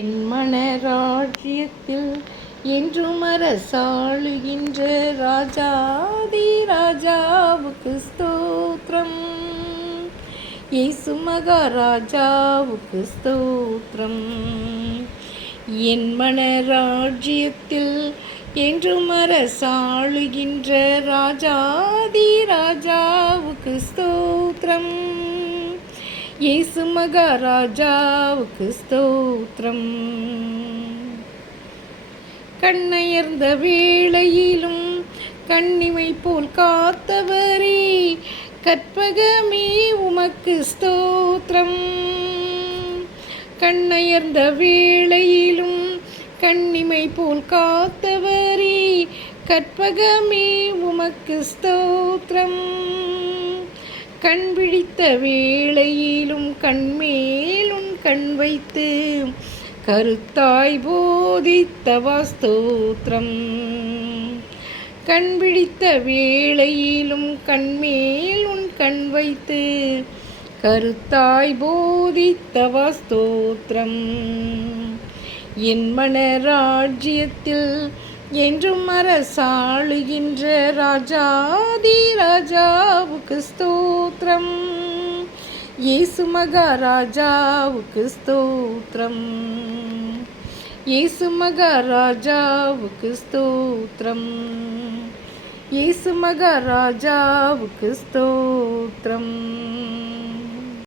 என் மனராஜ்யத்தில் என்றும் அரசாளுகின்ற ராஜாதி ராஜாவுக்கு ஸ்தோத்திரம். இயேசு மகாராஜாவுக்கு ஸ்தோத்திரம். என் மனராஜ்யத்தில் என்றும் அரசாளுகின்ற ராஜாதி ராஜாவுக்கு ஸ்தோத்திரம். இயேசு மகாராஜாவுக்கு ஸ்தோத்திரம். கண்ணயர்ந்த வேளையிலும் கண்ணிமை போல் காத்தவரே, கற்பகமே உமக்கு ஸ்தோத்திரம். கண்ணயர்ந்த வேளையிலும் கண்ணிமை போல் காத்தவரே, கற்பகமே உமக்கு ஸ்தோத்திரம். கண் விழித்த வேளையிலும் கண்மேலும் கண் வைத்து கருத்தாய் போதித்தவா ஸ்தோத்திரம். கண் விழித்த வேளையிலும் கண்மேலும் கண் வைத்து கருத்தாய் போதித்தவா ஸ்தோத்திரம். என் மனராஜ்யத்தில் என்றும் அரசாளுகின்ற ராஜாதி ராஜாவுக்கு ஸ்தோத்திரம். இயேசு மகாராஜாவுக்கு ஸ்தோத்திரம். இயேசு மகாராஜாவுக்கு ஸ்தோத்திரம். இயேசு மகாராஜாவுக்கு ஸ்தோத்திரம்.